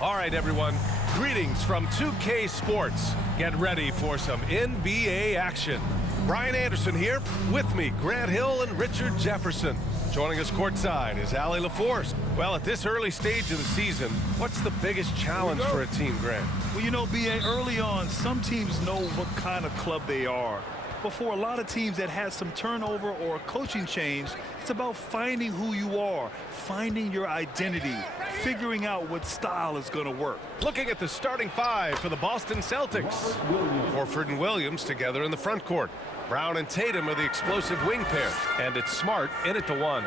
All right, everyone. Greetings from 2K Sports. Get ready for some NBA action. Brian Anderson here. With me, Grant Hill and Richard Jefferson. Joining us courtside is Allie LaForce. Well, at this early stage of the season, what's the biggest challenge for a team, Grant? Well, you know, B.A., early on, some teams know what kind of club they are. But for a lot of teams that had some turnover or a coaching change, it's about finding who you are, finding your identity, figuring out what style is going to work. Looking at the starting five for the Boston Celtics. Horford and Williams together in the front court. Brown and Tatum are the explosive wing pair. And it's Smart in it to one.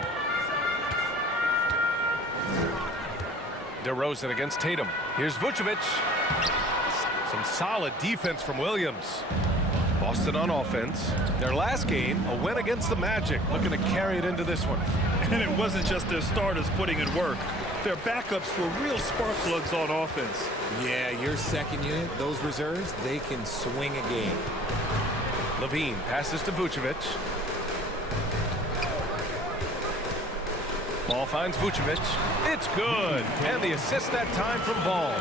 DeRozan against Tatum. Here's Vucevic. Some solid defense from Williams. Boston on offense. Their last game, a win against the Magic, looking to carry it into this one. And it wasn't just their starters putting in work. Their backups were real spark plugs on offense. Yeah, your second unit, those reserves, they can swing a game. Levine passes to Vucevic. Ball finds Vucevic. It's good. And the assist that time from Ball.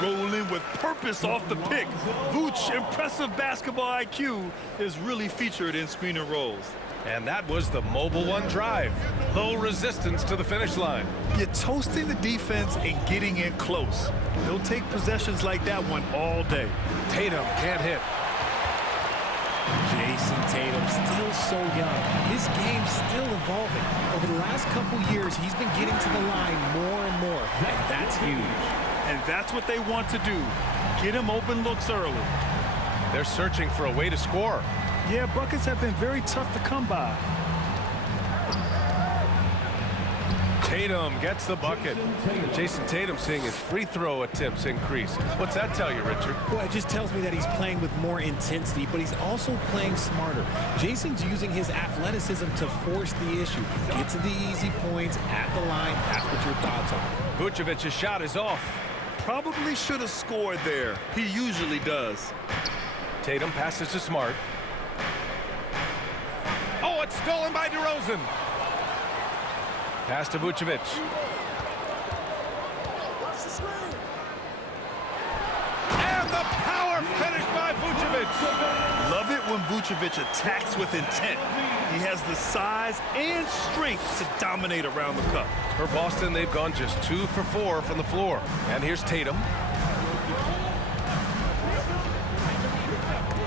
Rolling with purpose off the pick. Vooch, impressive basketball IQ, is really featured in screen and rolls. And that was the mobile one drive. Low resistance to the finish line. You're toasting the defense and getting in close. They'll take possessions like that one all day. Tatum can't hit. Jason Tatum, still so young. His game's still evolving. Over the last couple years, he's been getting to the line more and more, and that's huge. And that's what they want to do. Get him open looks early. They're searching for a way to score. Yeah, buckets have been very tough to come by. Tatum gets the bucket. Jason Tatum seeing his free throw attempts increase. What's that tell you, Richard? Well, it just tells me that he's playing with more intensity, but he's also playing smarter. Jason's using his athleticism to force the issue. Get to the easy points at the line. That's what your thoughts are. Vucevic's shot is off. Probably should have scored there. He usually does. Tatum passes to Smart. Oh, it's stolen by DeRozan. Pass to Vucevic. And the power finish by Vucevic. Love it when Vucevic attacks with intent. He has the size and strength to dominate around the cup. For Boston, they've gone just 2 for 4 from the floor. And here's Tatum.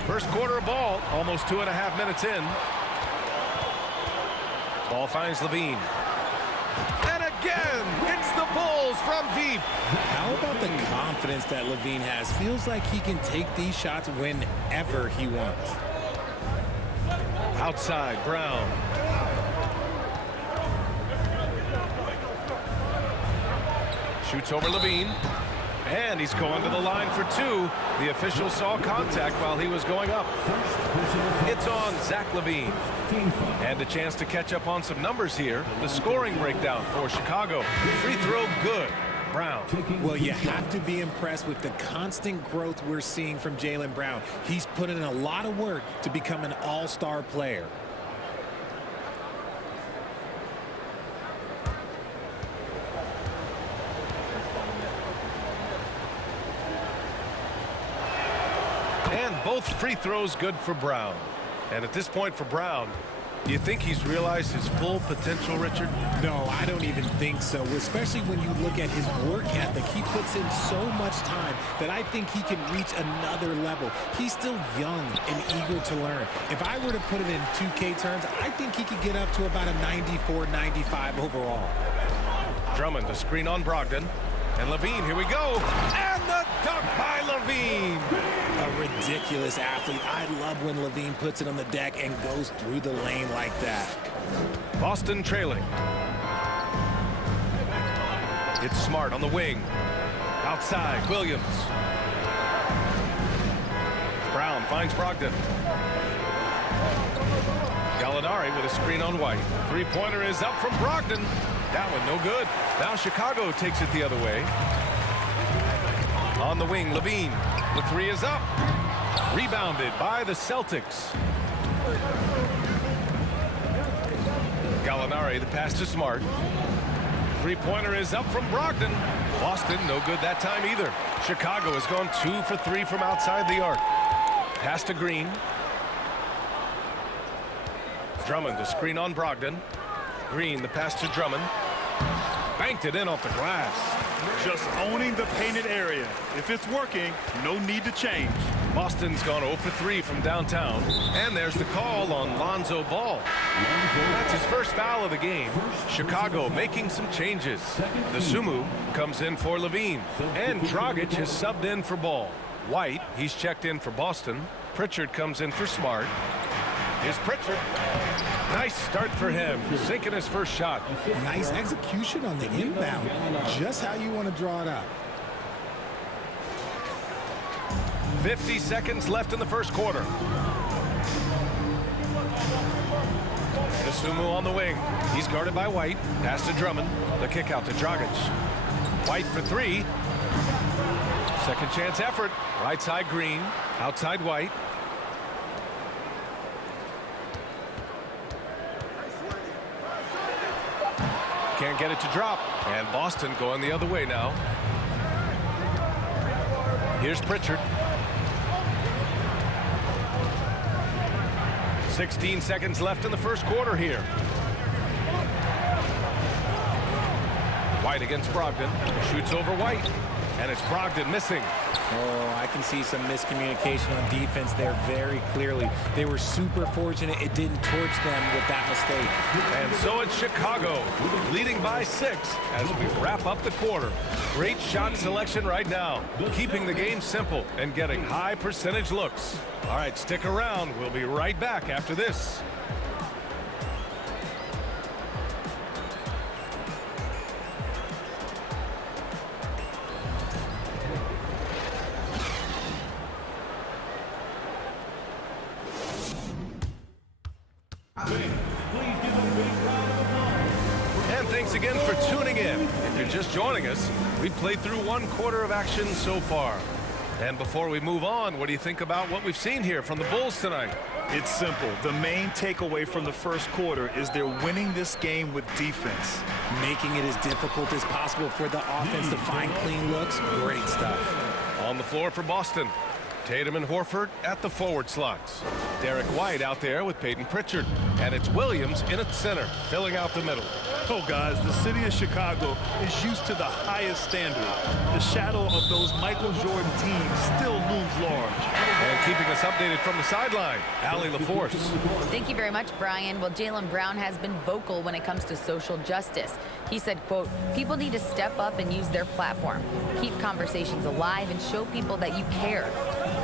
First quarter of ball, almost 2.5 minutes in. Ball finds Levine. And again, it's the Bulls from deep. How about the confidence that Levine has? Feels like he can take these shots whenever he wants. Outside, Brown. Shoots over Levine. And he's going to the line for 2. The official saw contact while he was going up. It's on Zach LaVine. And a chance to catch up on some numbers here. The scoring breakdown for Chicago. Free throw good. Brown. Well, you have to be impressed with the constant growth we're seeing from Jaylen Brown. He's put in a lot of work to become an all-star player. And both free throws good for Brown. And at this point for Brown, do you think he's realized his full potential, Richard? No, I don't even think so, especially when you look at his work ethic. He puts in so much time that I think he can reach another level. He's still young and eager to learn. If I were to put it in 2K terms, I think he could get up to about a 94, 95 overall. Drummond, a screen on Brogdon. And Levine, here we go. And the dunk by Levine. A ridiculous athlete. I love when Levine puts it on the deck and goes through the lane like that. Boston trailing. It's Smart on the wing. Outside, Williams. Brown finds Brogdon. Gallinari with a screen on White. Three-pointer is up from Brogdon. That one no good. Now Chicago takes it the other way. On the wing, Levine. The 3 is up. Rebounded by the Celtics. Gallinari, the pass to Smart. Three-pointer is up from Brogdon. Boston, no good that time either. Chicago has gone 2 for 3 from outside the arc. Pass to Green. Drummond to screen on Brogdon. Green, the pass to Drummond. Banked it in off the glass. Just owning the painted area. If it's working, no need to change. Boston's gone 0 for 3 from downtown. And there's the call on Lonzo Ball. That's his first foul of the game. Chicago making some changes. The Sumu comes in for Levine. And Dragic is subbed in for Ball. White, he's checked in for Boston. Pritchard comes in for Smart. Here's Pritchard. Nice start for him, sinking his first shot. Nice execution on the inbound. Just how you want to draw it up. 50 seconds left in the first quarter. Isumu on the wing. He's guarded by White. Pass to Drummond. The kick out to Dragic. White for 3. Second chance effort. Right side Green. Outside White. Can't get it to drop. And Boston going the other way now. Here's Pritchard. 16 seconds left in the first quarter here. White against Brogdon. Shoots over White. And it's Brogdon missing. Oh, I can see some miscommunication on defense there very clearly. They were super fortunate it didn't torch them with that mistake. And so it's Chicago, leading by 6 as we wrap up the quarter. Great shot selection right now, keeping the game simple and getting high percentage looks. All right, stick around. We'll be right back after this. And thanks again for tuning in. If you're just joining us, we've played through 1 quarter of action so far. And before we move on, what do you think about what we've seen here from the Bulls tonight? It's simple. The main takeaway from the first quarter is they're winning this game with defense. Making it as difficult as possible for the offense to find clean looks. Great stuff. On the floor for Boston, Tatum and Horford at the forward slots. Derek White out there with Peyton Pritchard. And it's Williams in at center, filling out the middle. Oh, guys, the city of Chicago is used to the highest standard. The shadow of those Michael Jordan teams still looms large. And keeping us updated from the sideline, Allie LaForce. Thank you very much, Brian. Well, Jaylen Brown has been vocal when it comes to social justice. He said, quote, people need to step up and use their platform. Keep conversations alive and show people that you care.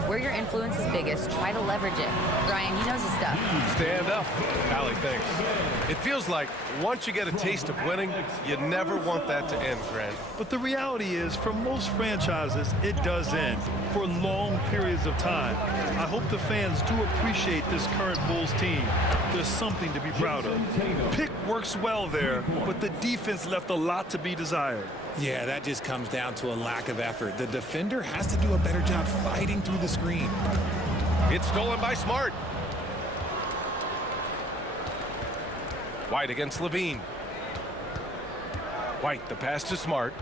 Where your influence is biggest, try to leverage it. Brian, he knows his stuff. Stand up. Allie, thanks. It feels like once you get a taste of winning, you never want that to end, Grant. But the reality is, for most franchises, it does end for long periods of time. I hope the fans do appreciate this current Bulls team. There's something to be proud of. Pick works well there, but the defense left a lot to be desired. Yeah, that just comes down to a lack of effort. The defender has to do a better job fighting through the screen. It's stolen by Smart. White against Levine. White, the pass to Smart.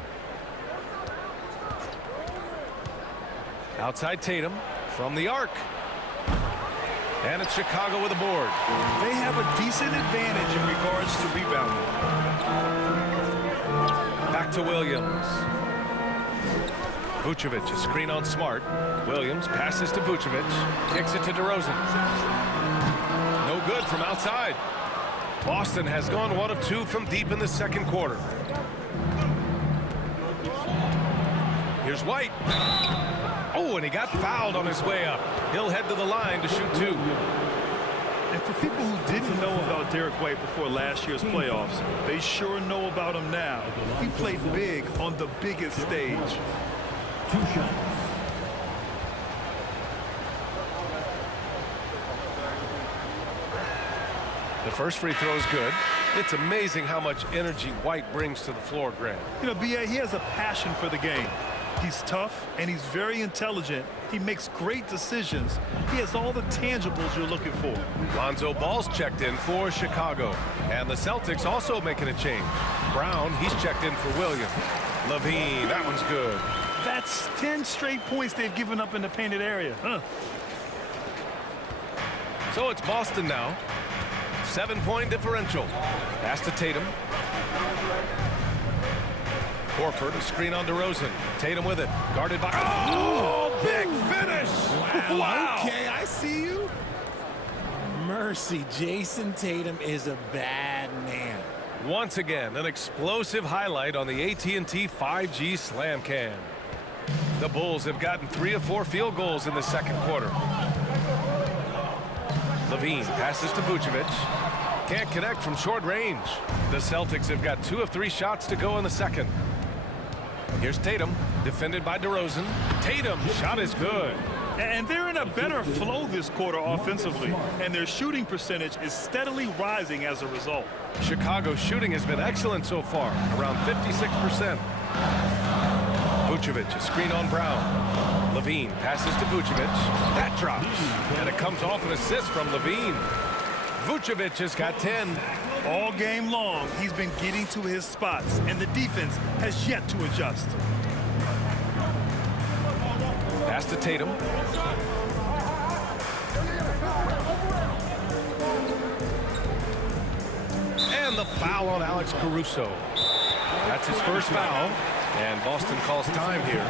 Outside Tatum from the arc. And it's Chicago with a board. They have a decent advantage in regards to rebounding. Back to Williams. Vucevic, a screen on Smart. Williams passes to Vucevic. Kicks it to DeRozan. No good from outside. Boston has gone 1 of 2 from deep in the second quarter. Here's White. Oh, and he got fouled on his way up. He'll head to the line to shoot 2. And for people who didn't know about Derek White before last year's playoffs, they sure know about him now. He played big on the biggest stage. 2 shots. The first free throw is good. It's amazing how much energy White brings to the floor, Grant. You know, B.A., he has a passion for the game. He's tough, and he's very intelligent. He makes great decisions. He has all the tangibles you're looking for. Lonzo Ball's checked in for Chicago. And the Celtics also making a change. Brown, he's checked in for Williams. Levine, that one's good. That's 10 straight points they've given up in the painted area. So it's Boston now. 7-point differential. Pass to Tatum. Horford, a screen on DeRozan. Tatum with it. Guarded by... Oh, big finish! Wow. Okay, I see you. Mercy, Jason Tatum is a bad man. Once again, an explosive highlight on the AT&T 5G Slam Cam. The Bulls have gotten 3 of 4 field goals in the second quarter. Levine passes to Vucevic. Can't connect from short range. The Celtics have got 2 of 3 shots to go in the second. Here's Tatum, defended by DeRozan. Tatum, shot is good. And they're in a better flow this quarter offensively, and their shooting percentage is steadily rising as a result. Chicago's shooting has been excellent so far, around 56%. Vucevic, a screen on Brown. Levine passes to Vucevic. That drops, and it comes off an assist from Levine. Vucevic has got 10. All game long, he's been getting to his spots, and the defense has yet to adjust. Pass to Tatum. And the foul on Alex Caruso. That's his first foul, and Boston calls time here.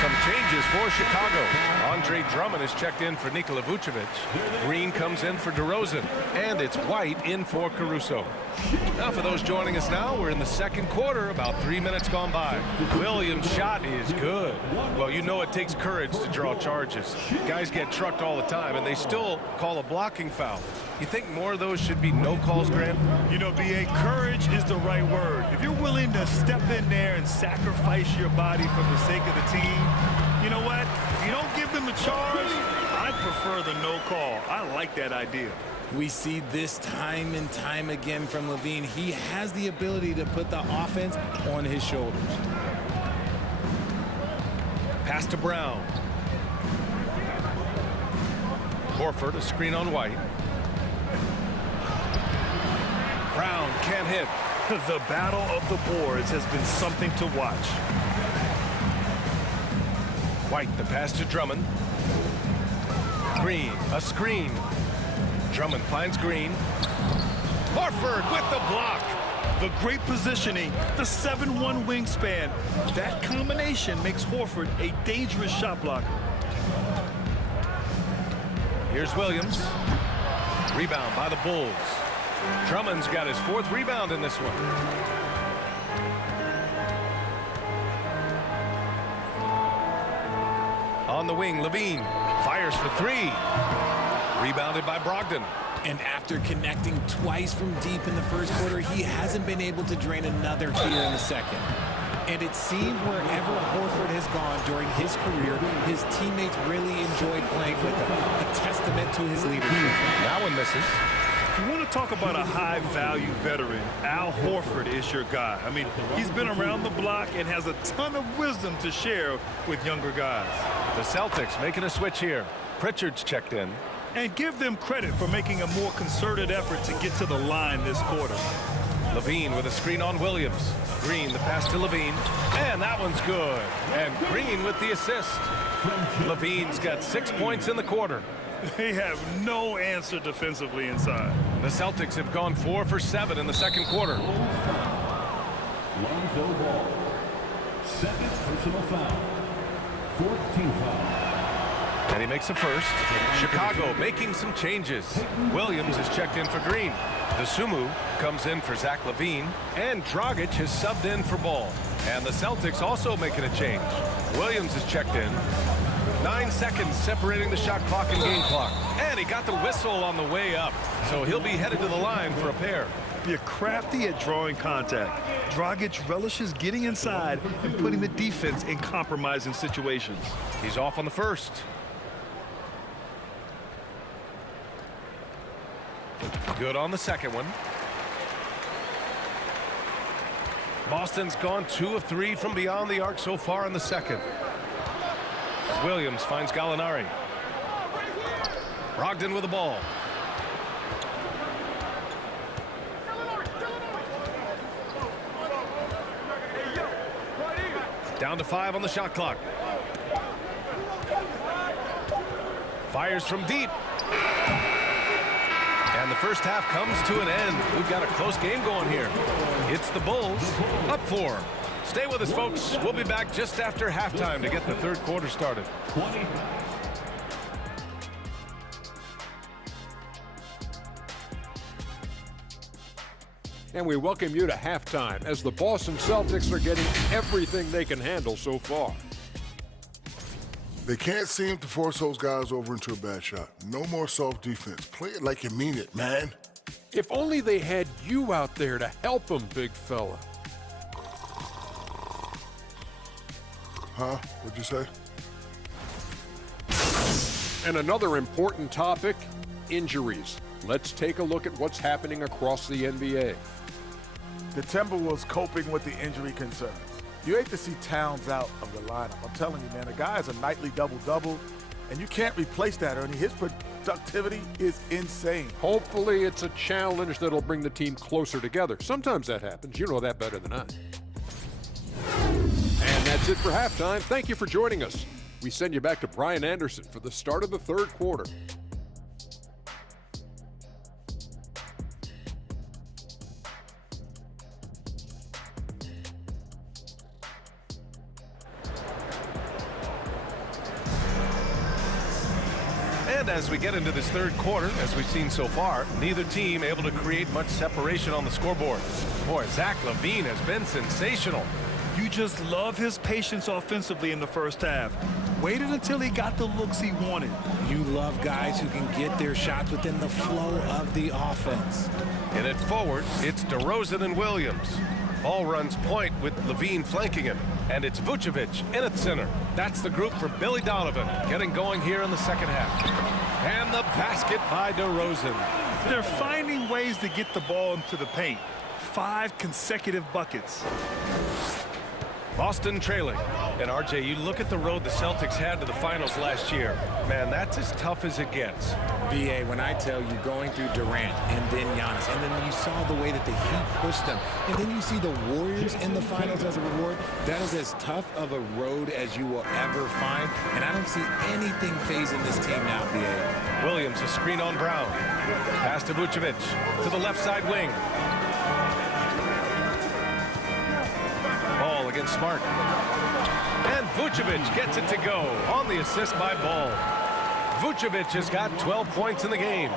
Some changes for Chicago. Andre Drummond is checked in for Nikola Vucevic. Green comes in for DeRozan. And it's White in for Caruso. Now for those joining us now, we're in the second quarter, about 3 minutes gone by. Williams' shot is good. Well, you know it takes courage to draw charges. Guys get trucked all the time, and they still call a blocking foul. You think more of those should be no calls, Grant? You know, B.A., courage is the right word. If you're willing to step in there and sacrifice your body for the sake of the team, you know what? If you don't give them a charge, I prefer the no call. I like that idea. We see this time and time again from Levine. He has the ability to put the offense on his shoulders. Pass to Brown. Horford, a screen on White. Brown can't hit. The battle of the boards has been something to watch. White, the pass to Drummond. Green, a screen. Drummond finds Green. Horford with the block. The great positioning, the 7'1" wingspan. That combination makes Horford a dangerous shot blocker. Here's Williams. Rebound by the Bulls. Drummond's got his 4th rebound in this one. On the wing, Levine fires for 3. Rebounded by Brogdon. And after connecting twice from deep in the first quarter, he hasn't been able to drain another here in the second. And it seemed wherever Horford has gone during his career, his teammates really enjoyed playing with him. A testament to his leadership. That one misses. If you want to talk about a high-value veteran, Al Horford is your guy. I mean, he's been around the block and has a ton of wisdom to share with younger guys. The Celtics making a switch here. Pritchard's checked in. And give them credit for making a more concerted effort to get to the line this quarter. Levine with a screen on Williams. Green, the pass to Levine. And that one's good. And Green with the assist. Levine's got 6 points in the quarter. They have no answer defensively inside. The Celtics have gone 4 for 7 in the second quarter. Lonzo Ball. Second personal foul. 4th team foul. And he makes a first. Chicago making some changes. Williams is checked in for Green. DeSumo comes in for Zach LaVine. And Dragic has subbed in for Ball. And the Celtics also making a change. Williams is checked in. 9 seconds separating the shot clock and game clock. And he got the whistle on the way up. So he'll be headed to the line for a pair. You're crafty at drawing contact. Dragic relishes getting inside and putting the defense in compromising situations. He's off on the first. Good on the second one. Boston's gone 2 of 3 from beyond the arc so far in the second. Williams finds Gallinari. Brogdon with the ball. Down to 5 on the shot clock. Fires from deep. And the first half comes to an end. We've got a close game going here. It's the Bulls up 4. Stay with us, folks. We'll be back just after halftime to get the third quarter started. 20. And we welcome you to halftime as the Boston Celtics are getting everything they can handle so far. They can't seem to force those guys over into a bad shot. No more self-defense. Play it like you mean it, man. If only they had you out there to help them, big fella. Huh? What'd you say? And another important topic, injuries. Let's take a look at what's happening across the NBA. The Timberwolves coping with the injury concerns. You hate to see Towns out of the lineup. I'm telling you, man, the guy is a nightly double-double, and you can't replace that, Ernie. His productivity is insane. Hopefully it's a challenge that'll bring the team closer together. Sometimes that happens. You know that better than I. And that's it for halftime. Thank you for joining us. We send you back to Brian Anderson for the start of the third quarter. And as we get into this third quarter, as we've seen so far, neither team able to create much separation on the scoreboard. Boy, Zach LaVine has been sensational. You just love his patience offensively in the first half. Waited until he got the looks he wanted. You love guys who can get their shots within the flow of the offense. In it forward, it's DeRozan and Williams. Ball runs point with LaVine flanking him. And it's Vucevic in at center. That's the group for Billy Donovan getting going here in the second half. And the basket by DeRozan. They're finding ways to get the ball into the paint. 5 consecutive buckets. Boston trailing. And RJ, you look at the road the Celtics had to the finals last year. Man, that's as tough as it gets. BA, when I tell you going through Durant and then Giannis, and then you saw the way that the Heat pushed them, and then you see the Warriors in the finals as a reward, that is as tough of a road as you will ever find, and I don't see anything phasing this team now, BA. Williams, a screen on Brown. Pass to Vucevic to the left side wing. Ball against Smart. And Vucevic gets it to go on the assist by Ball. Vucevic has got 12 points in the game.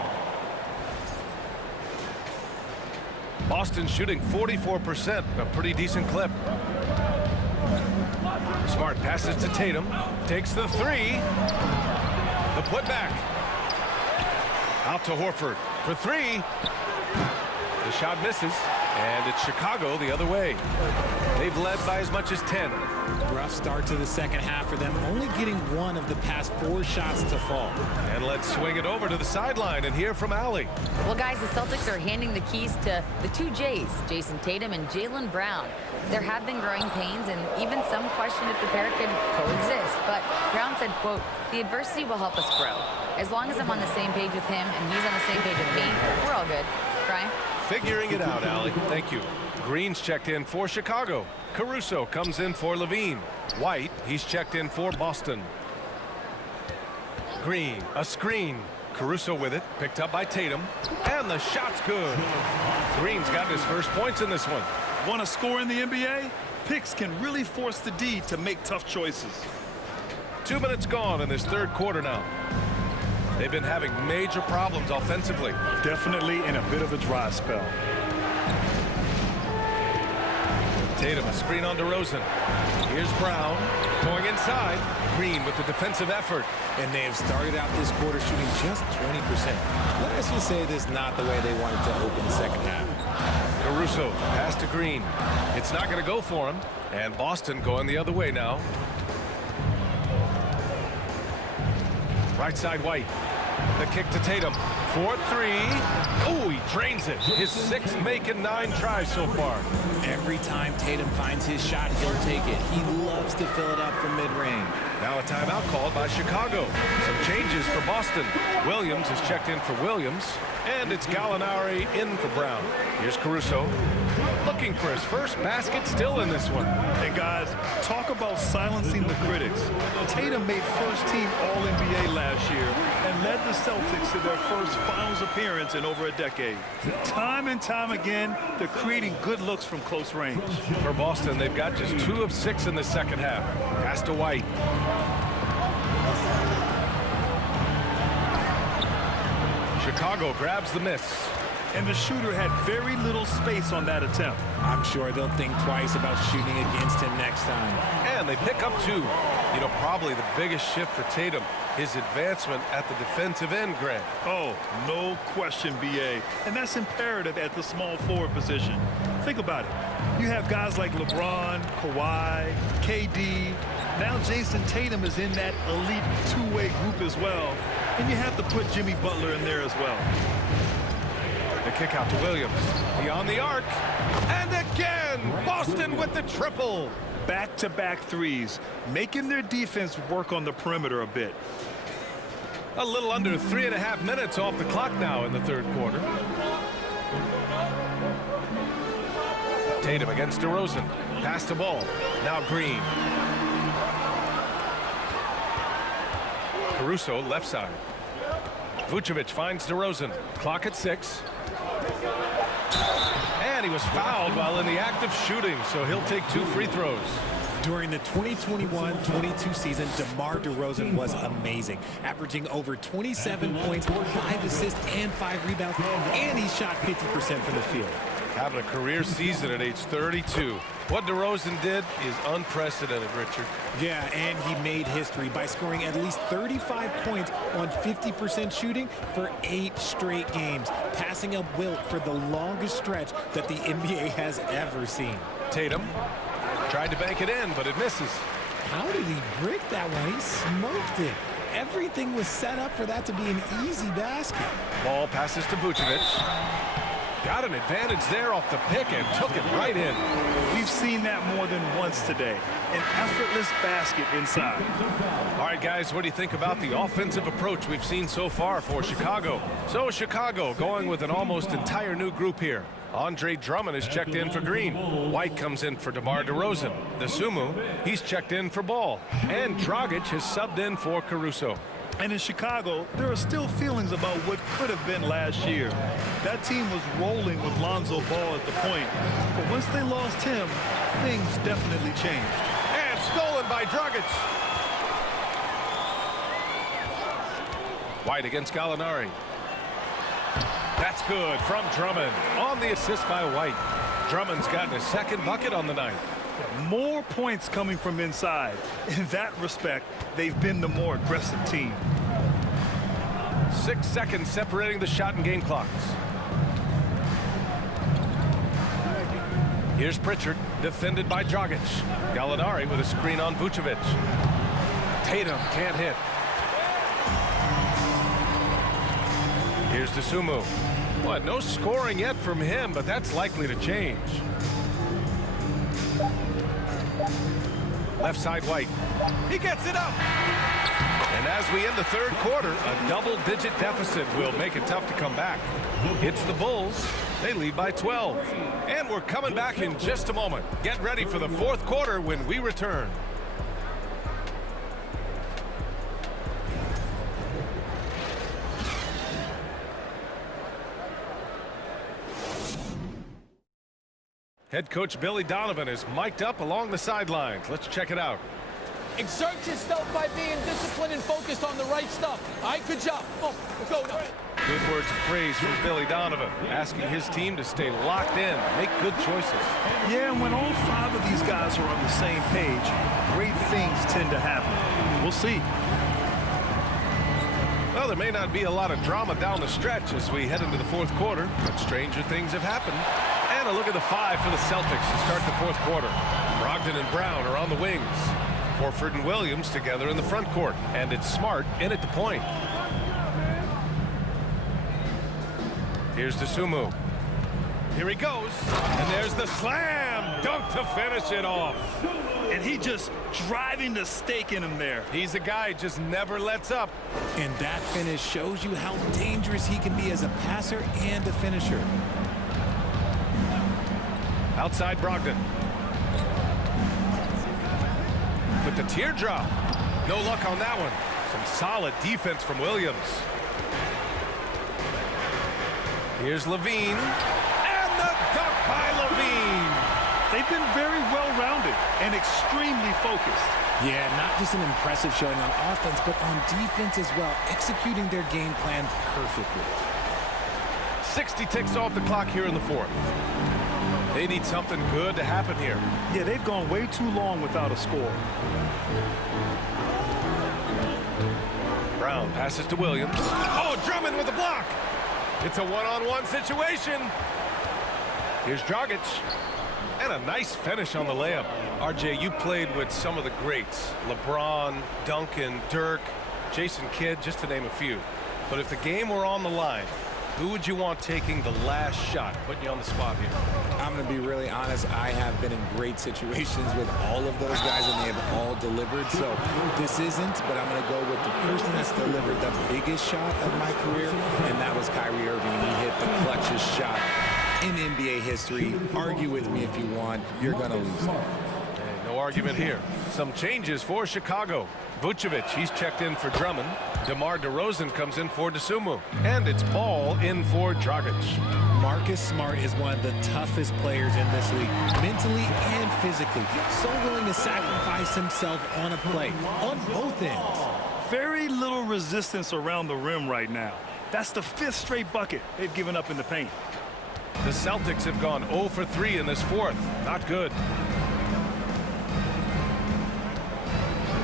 Boston shooting 44%, a pretty decent clip. Smart passes to Tatum, takes the 3. The putback. Out to Horford for 3. The shot misses, and it's Chicago the other way. They've led by as much as 10. Rough start to the second half for them, only getting 1 of the past 4 shots to fall. And let's swing it over to the sideline and hear from Allie. Well, guys, the Celtics are handing the keys to the 2 J's, Jason Tatum and Jaylen Brown. There have been growing pains, and even some question if the pair could coexist. But Brown said, quote, "The adversity will help us grow. As long as I'm on the same page with him and he's on the same page with me, we're all good." Brian? Figuring it out, Allie. Thank you. Green's checked in for Chicago. Caruso comes in for LaVine. White, he's checked in for Boston. Green, a screen. Caruso with it, picked up by Tatum. And the shot's good. Green's got his first points in this one. Want to score in the NBA? Picks can really force the D to make tough choices. 2 minutes gone in this third quarter now. They've been having major problems offensively. Definitely in a bit of a dry spell. Tatum, a screen on DeRozan. Here's Brown going inside. Green with the defensive effort. And they have started out this quarter shooting just 20%. Let's just say this is not the way they wanted to open the second half. Caruso, pass to Green. It's not going to go for him. And Boston going the other way now. Right side, White. The kick to Tatum. 4-3. Oh, he drains it. His 6th make and 9 tries so far. Every time Tatum finds his shot, he'll take it. He loves to fill it up from mid-range. Now a timeout called by Chicago. Some changes for Boston. Williams is checked in for Williams. And it's Gallinari in for Brown. Here's Caruso, looking for his first basket, still in this one. And guys, talk about silencing the critics. Tatum made first-team All-NBA last year and led the Celtics to their first finals appearance in over a decade. Time and time again, they're creating good looks from close range. For Boston, they've got just 2 of 6 in the second half. Pass to White. Chicago grabs the miss. And the shooter had very little space on that attempt. I'm sure they'll think twice about shooting against him next time. And they pick up 2. You know, probably the biggest shift for Tatum, his advancement at the defensive end, Greg. Oh, no question, B.A. And that's imperative at the small forward position. Think about it. You have guys like LeBron, Kawhi, KD. Now Jason Tatum is in that elite two-way group as well. And you have to put Jimmy Butler in there as well. The kick out to Williams. Beyond the arc. And again, Boston with the triple. Back-to-back threes, making their defense work on the perimeter a bit. A little under 3.5 minutes off the clock now in the third quarter. Tatum against DeRozan. Pass the ball. Now Green. Caruso left side. Vucevic finds DeRozan. Clock at 6. And he was fouled while in the act of shooting, so he'll take 2 free throws. During the 2021-22 season, DeMar DeRozan was amazing, averaging over 27 points, 5 assists, and 5 rebounds, and he shot 50% from the field. Having a career season at age 32. What DeRozan did is unprecedented, Richard. Yeah, and he made history by scoring at least 35 points on 50% shooting for 8 straight games, passing up Wilt for the longest stretch that the NBA has ever seen. Tatum tried to bank it in, but it misses. How did he brick that one? He smoked it. Everything was set up for that to be an easy basket. Ball passes to Vucevic. Got an advantage there off the pick and took it right in. We've seen that more than once today. An effortless basket inside. All right, guys, what do you think about the offensive approach we've seen so far for Chicago? So Chicago going with an almost entire new group here. Andre Drummond is checked in for Green. White comes in for DeMar DeRozan. The Sumu, he's checked in for Ball. And Dragic has subbed in for Caruso. And in Chicago, there are still feelings about what could have been last year. That team was rolling with Lonzo Ball at the point. But once they lost him, things definitely changed. And stolen by Dragic. White against Gallinari. That's good from Drummond on the assist by White. Drummond's gotten a second bucket on the night. More points coming from inside. In that respect, they've been the more aggressive team. 6 seconds separating the shot and game clocks. Here's Pritchard, defended by Dragic. Gallinari with a screen on Vucevic. Tatum can't hit. Here's Dosunmu. What, no scoring yet from him, but that's likely to change. Left side White. He gets it up. And as we end the third quarter, a double-digit deficit will make it tough to come back. It's the Bulls. They lead by 12. And we're coming back in just a moment. Get ready for the fourth quarter when we return. Head coach Billy Donovan is mic'd up along the sidelines. Let's check it out. Exert yourself by being disciplined and focused on the right stuff. All right, good job. Oh, go. Good words of praise from Billy Donovan, asking his team to stay locked in, make good choices. Yeah, and when all 5 of these guys are on the same page, great things tend to happen. We'll see. Well, there may not be a lot of drama down the stretch as we head into the fourth quarter, but stranger things have happened. And a look at the 5 for the Celtics to start the fourth quarter. Brogdon and Brown are on the wings. Horford and Williams together in the front court. And it's Smart in at the point. Here's Dosunmu. Here he goes. And there's the slam dunk to finish it off. And he just driving the stake in him there. He's a guy who just never lets up. And that finish shows you how dangerous he can be as a passer and a finisher. Outside Brogdon. With the teardrop. No luck on that one. Some solid defense from Williams. Here's Levine. And the dunk by Levine. They've been very well-rounded and extremely focused. Yeah, not just an impressive showing on offense, but on defense as well, executing their game plan perfectly. 60 ticks off the clock here in the fourth. They need something good to happen here. Yeah, they've gone way too long without a score. Brown passes to Williams. Oh, Drummond with a block. It's a one-on-one situation. Here's Dragic. And a nice finish on the layup. RJ, you played with some of the greats. LeBron, Duncan, Dirk, Jason Kidd, just to name a few. But if the game were on the line, who would you want taking the last shot? Putting you on the spot here. I'm going to be really honest. I have been in great situations with all of those guys, and they have all delivered. So this isn't, but I'm going to go with the person that's delivered the biggest shot of my career, and that was Kyrie Irving. He hit the clutchest shot in NBA history. Argue with me if you want. You're going to lose. No argument here. Some changes for Chicago. Vucevic, he's checked in for Drummond. DeMar DeRozan comes in for DeSumo. And it's Ball in for Dragic. Marcus Smart is one of the toughest players in this league, mentally and physically. So willing to sacrifice himself on a play, on both ends. Very little resistance around the rim right now. That's the 5th straight bucket they've given up in the paint. The Celtics have gone 0 for 3 in this fourth. Not good.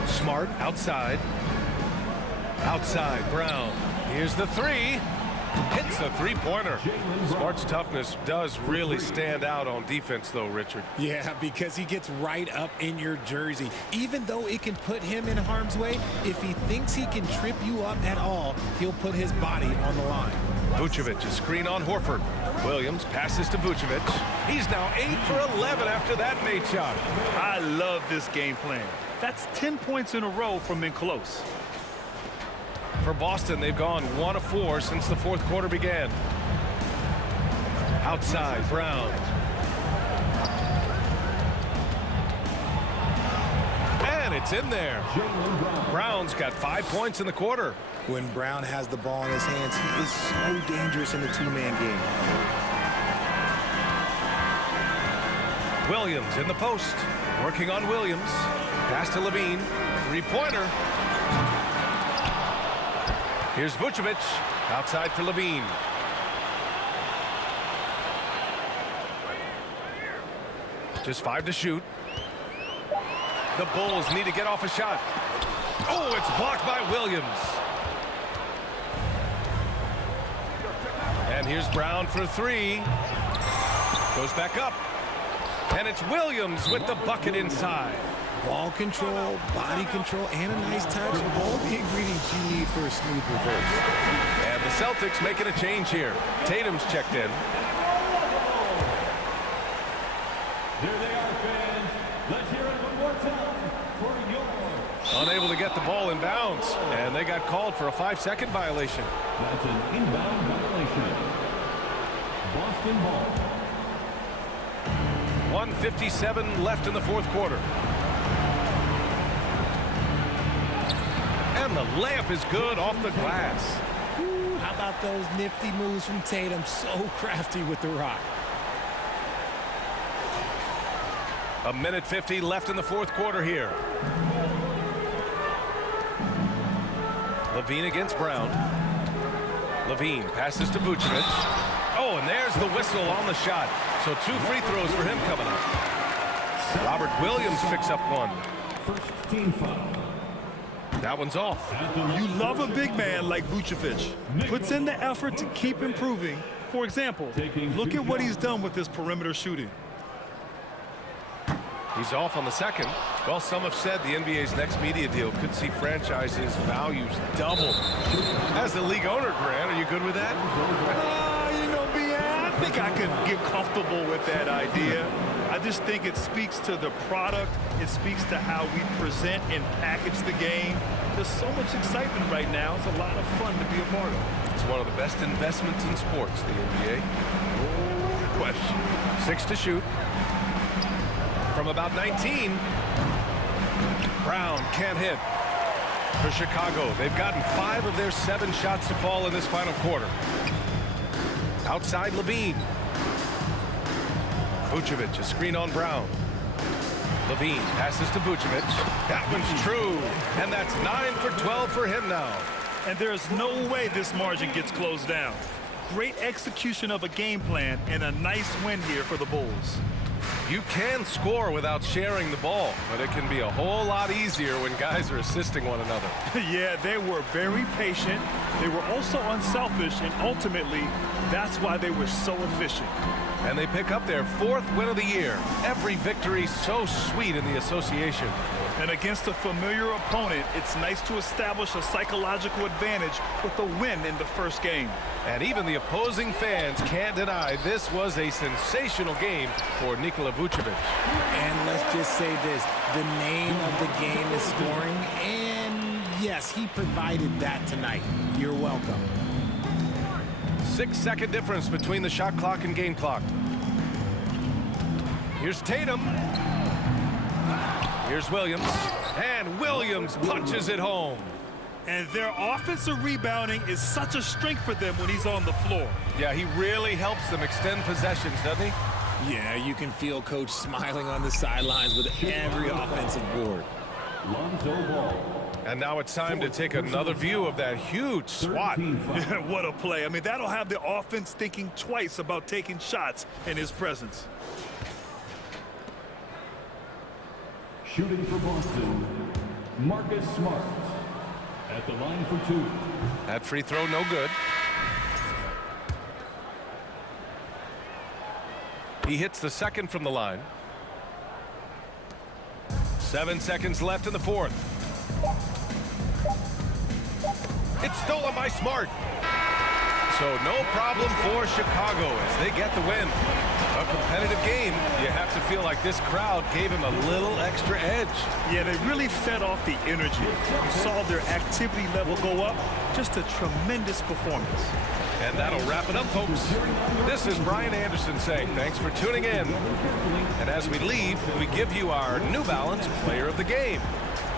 Smart outside. Outside Brown. Here's the three. Hits the three-pointer. Smart's toughness does really stand out on defense, though, Richard. Yeah, because he gets right up in your jersey. Even though it can put him in harm's way, if he thinks he can trip you up at all, he'll put his body on the line. Vucevic, a screen on Horford. Williams passes to Vucevic. He's now 8 for 11 after that made shot. I love this game plan. That's 10 points in a row from in close. For Boston, they've gone 1 of 4 since the fourth quarter began. Outside, Brown. And it's in there. Brown's got 5 points in the quarter. When Brown has the ball in his hands, he is so dangerous in the two-man game. Williams in the post. Working on Williams. Pass to Levine. Three-pointer. Here's Vucevic. Outside for Levine. Just 5 to shoot. The Bulls need to get off a shot. Oh, it's blocked by Williams. And here's Brown for 3. Goes back up. And it's Williams with the bucket inside. Ball control, body control, and a nice touch. All the ingredients you need for a smooth reverse. And the Celtics making a change here. Tatum's checked in. There they are, fans. Let's hear it one more time for your... Unable to get the ball in bounds. And they got called for a 5-second violation. That's an inbound violation. Boston ball. 1:57 left in the fourth quarter. And the layup is good off the glass. Ooh, how about those nifty moves from Tatum? So crafty with the rock. 1:50 left in the fourth quarter here. Levine against Brown. Levine passes to Vucevic. Oh, and there's the whistle on the shot. So 2 free throws for him coming up. Robert Williams picks up one. First team foul. That one's off. You love a big man like Vucevic. Puts in the effort to keep improving. For example, look at what he's done with his perimeter shooting. He's off on the second. Well, some have said the NBA's next media deal could see franchises' values double. As the league owner, Grant, are you good with that? You know, BS. think I can get comfortable with that idea. I just think it speaks to the product. It speaks to how we present and package the game. There's so much excitement right now. It's a lot of fun to be a part of. It's one of the best investments in sports, the NBA. No question. 6 to shoot. From about 19. Brown can't hit. For Chicago, they've gotten 5 of their 7 shots to fall in this final quarter. Outside Levine. Vucevic, a screen on Brown. Levine passes to Vucevic. That one's true. And that's 9 for 12 for him now. And there's no way this margin gets closed down. Great execution of a game plan and a nice win here for the Bulls. You can score without sharing the ball, but it can be a whole lot easier when guys are assisting one another. Yeah, they were very patient. They were also unselfish, and ultimately, that's why they were so efficient. And they pick up their 4th win of the year. Every victory so sweet in the association. And against a familiar opponent, it's nice to establish a psychological advantage with a win in the first game. And even the opposing fans can't deny this was a sensational game for Nikola Vucevic. And let's just say this, the name of the game is scoring, and yes, he provided that tonight. You're welcome. 6-second difference between the shot clock and game clock. Here's Tatum. Here's Williams. And Williams punches it home. And their offensive rebounding is such a strength for them when he's on the floor. Yeah, he really helps them extend possessions, doesn't he? Yeah, you can feel Coach smiling on the sidelines with every offensive board. Lonzo Ball. And now it's time to take another view of that huge swat. What a play. I mean, that'll have the offense thinking twice about taking shots in his presence. Shooting for Boston, Marcus Smart. At the line for 2. That free throw, no good. He hits the second from the line. 7 seconds left in the 4th. It's stolen by Smart. So no problem for Chicago as they get the win. A competitive game. You have to feel like this crowd gave him a little extra edge. Yeah, they really fed off the energy. You saw their activity level go up. Just a tremendous performance. And that'll wrap it up, folks. This is Brian Anderson saying thanks for tuning in. And as we leave, we give you our New Balance Player of the Game,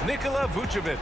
Nikola Vucevic.